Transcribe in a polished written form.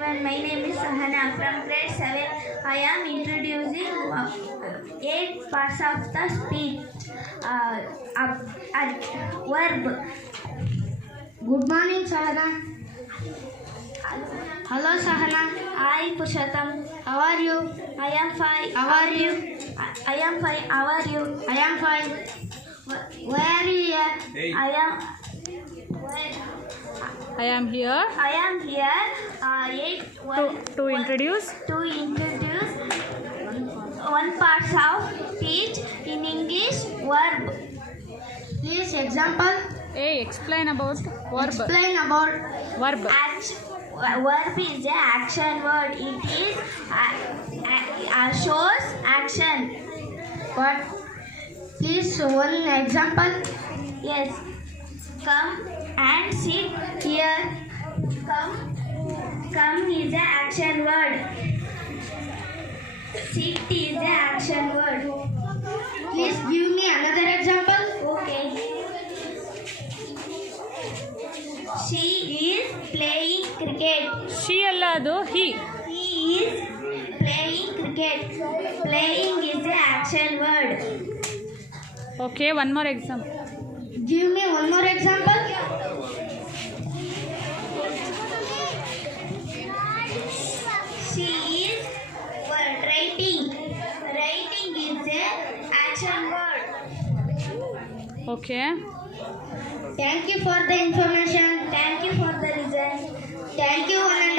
everyone, my name is Sahana from grade 7. I am introducing 8 parts of the speech. Verb. Good morning, Sahana. Hello, Sahana. Hi Purushottam. How are you? I am fine. How are you? I am fine. How are you? I am fine. Where are you here? I am here I am here to introduce one part of speech in English. Verb. Please example. explain about verb. Explain about Verb. Verb is an action word. It is shows action. what? Please one example. Yes. Come and sit here. Come is an action word. Sit is an action word. Please give me another example. Okay. She is playing cricket. She ಅಲ್ಲ ಅದು he. He is playing cricket. Playing is an action word. Okay, one more example. Give me one more example. She is writing. Writing is an action word. Okay. Thank you for the information. Thank you for the reason. Thank you, one and